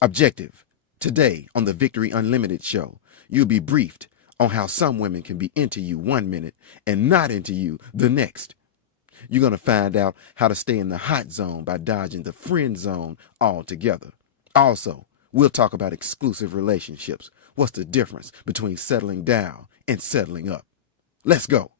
Objective. Today on the Victory Unlimited show, you'll be briefed on how some women can be into you 1 minute and not into you the next. You're going to find out how to stay in the hot zone by dodging the friend zone altogether. Also, we'll talk about exclusive relationships. What's the difference between settling down and settling up? Let's go.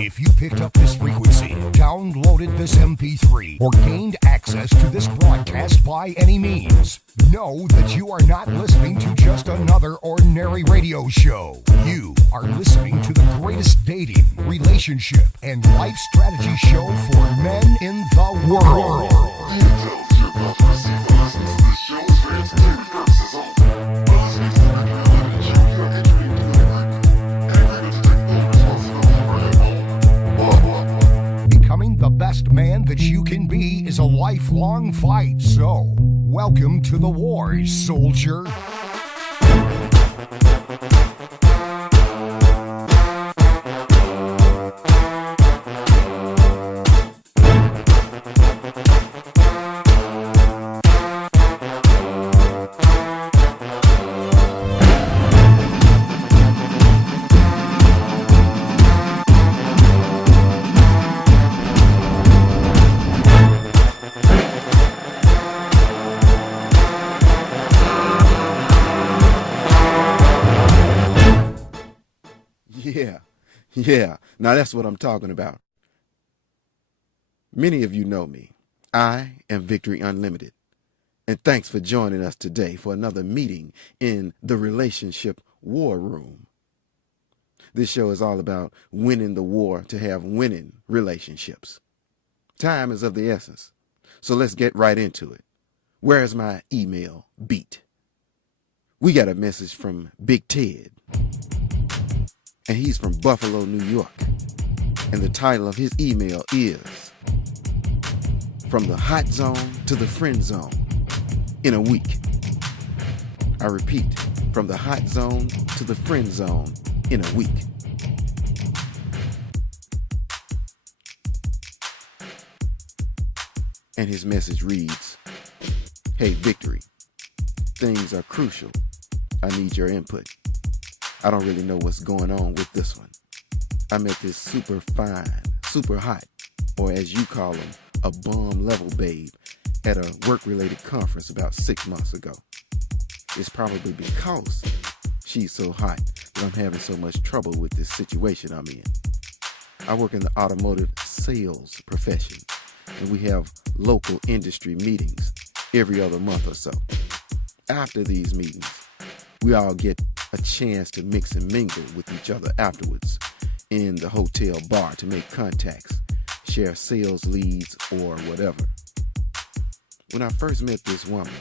If you picked up this frequency, downloaded this MP3, or gained access to this broadcast by any means, know that you are not listening to just another ordinary radio show. You are listening to the greatest dating, relationship, and life strategy show for men in the world. Becoming the best man that you can be is a lifelong fight, so welcome to the war, soldier. Yeah, now that's what I'm talking about. Many of you know me. I am Victory Unlimited. And thanks for joining us today for another meeting in the Relationship War Room. This show is all about winning the war to have winning relationships. Time is of the essence, so let's get right into it. Where's my email beat? We got a message from Big Ted. And he's from Buffalo, New York. And the title of his email is From the Hot Zone to the Friend Zone in a Week. I repeat, from the hot zone to the friend zone in a week. And his message reads, Hey, Victory, things are crucial. I need your input. I don't really know what's going on with this one. I met this super fine, super hot, or as you call them, a bomb level babe at a work-related conference about 6 months ago. It's probably because she's so hot that I'm having so much trouble with this situation I'm in. I work in the automotive sales profession, and we have local industry meetings every other month or so. After these meetings, we all get a chance to mix and mingle with each other afterwards in the hotel bar to make contacts, share sales leads, or whatever. When I first met this woman,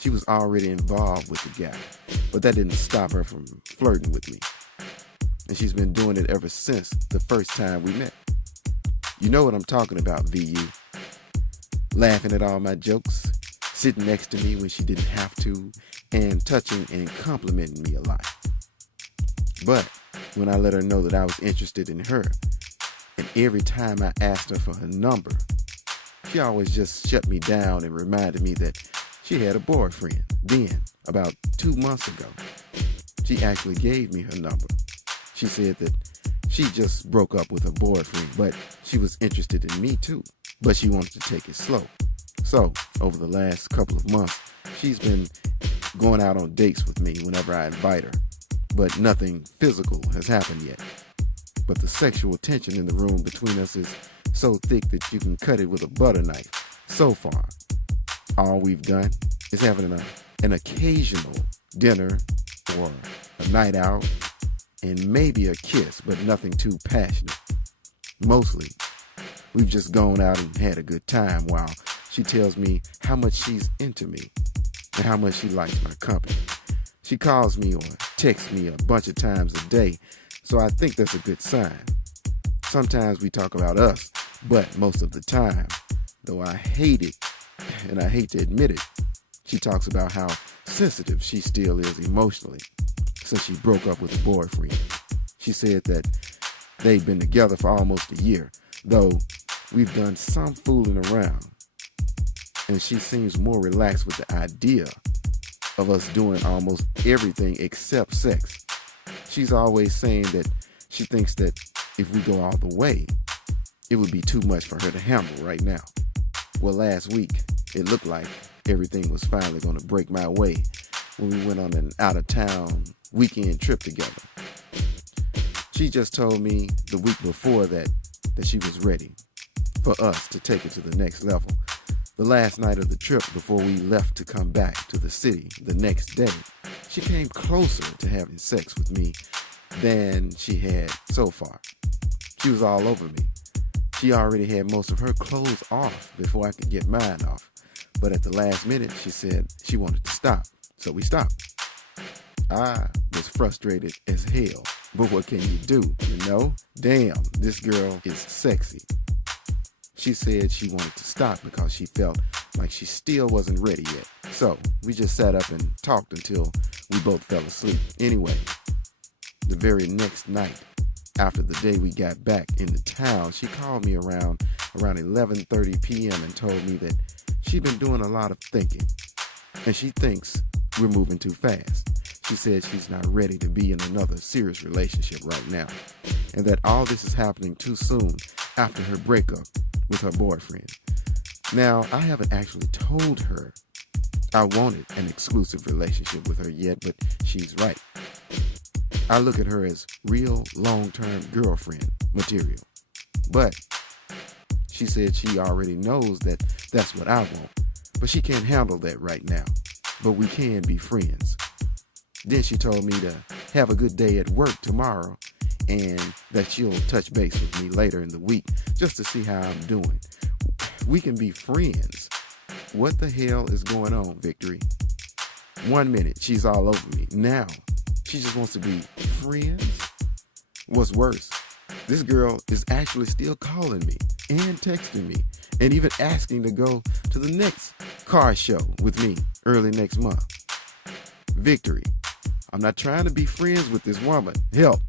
she was already involved with the guy, but that didn't stop her from flirting with me. And she's been doing it ever since the first time we met. You know what I'm talking about, VU. Laughing at all my jokes, sitting next to me when she didn't have to, and touching and complimenting me a lot. But when I let her know that I was interested in her, and every time I asked her for her number, she always just shut me down and reminded me that she had a boyfriend. Then, about 2 months ago, she actually gave me her number. She said that she just broke up with her boyfriend, but she was interested in me too, but she wanted to take it slow. So, over the last couple of months, she's been going out on dates with me whenever I invite her, but nothing physical has happened yet. But the sexual tension in the room between us is so thick that you can cut it with a butter knife. So far, all we've done is having an occasional dinner or a night out and maybe a kiss, but nothing too passionate. Mostly, we've just gone out and had a good time while she tells me how much she's into me and how much she likes my company. She calls me or texts me a bunch of times a day, so I think that's a good sign. Sometimes we talk about us, but most of the time, though I hate it, and I hate to admit it, She talks about how sensitive she still is emotionally since she broke up with a boyfriend. She said that they've been together for almost a year, though we've done some fooling around. And she seems more relaxed with the idea of us doing almost everything except sex. She's always saying that she thinks that if we go all the way, it would be too much for her to handle right now. Well, last week, it looked like everything was finally going to break my way when we went on an out-of-town weekend trip together. She just told me the week before that she was ready for us to take it to the next level. The last night of the trip before we left to come back to the city the next day, she came closer to having sex with me than she had so far. She was all over me. She already had most of her clothes off before I could get mine off. But at the last minute, she said she wanted to stop. So we stopped. I was frustrated as hell. But what can you do, you know? Damn, this girl is sexy. She said she wanted to stop because she felt like she still wasn't ready yet. So we just sat up and talked until we both fell asleep. Anyway, the very next night, after the day we got back into town, she called me around 11:30 p.m. and told me that she'd been doing a lot of thinking, and she thinks we're moving too fast. She said she's not ready to be in another serious relationship right now, and that all this is happening too soon after her breakup with her boyfriend. Now, I haven't actually told her I wanted an exclusive relationship with her yet, but she's right. I look at her as real long-term girlfriend material. But she said she already knows that that's what I want, but she can't handle that right now. But we can be friends. Then she told me to have a good day at work tomorrow and that she'll touch base with me later in the week just to see how I'm doing. We can be friends. What the hell is going on, Victory? 1 minute, she's all over me. Now, she just wants to be friends? What's worse, this girl is actually still calling me and texting me and even asking to go to the next car show with me early next month. Victory, I'm not trying to be friends with this woman. Help.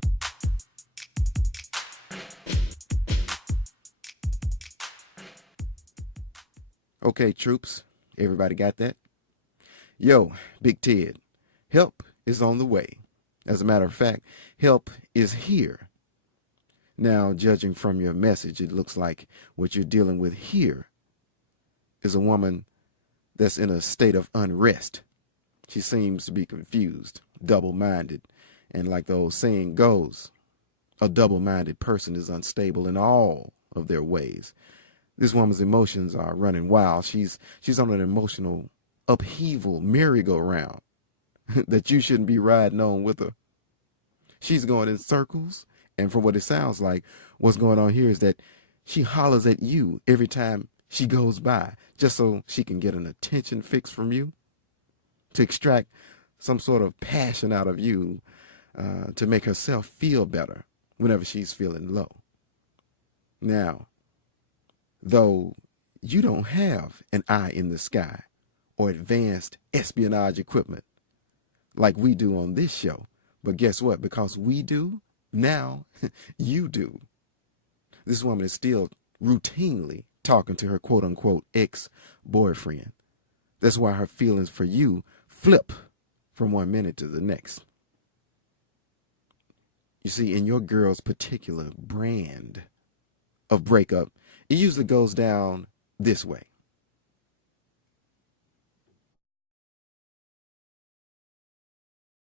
Okay, troops, everybody got that? Yo, Big Ted, help is on the way. As a matter of fact, help is here. Now, judging from your message, it looks like what you're dealing with here is a woman that's in a state of unrest. She seems to be confused, double-minded, and like the old saying goes, a double-minded person is unstable in all of their ways. This woman's emotions are running wild. She's on an emotional upheaval merry-go-round that you shouldn't be riding on with her. She's going in circles, and from what it sounds like, what's going on here is that she hollers at you every time she goes by, just so she can get an attention fix from you, to extract some sort of passion out of you, to make herself feel better whenever she's feeling low. Now, though you don't have an eye in the sky or advanced espionage equipment like we do on this show, but guess what? Because we do, now you do. This woman is still routinely talking to her quote-unquote ex-boyfriend. That's why her feelings for you flip from 1 minute to the next. You see, in your girl's particular brand of breakup, it usually goes down this way.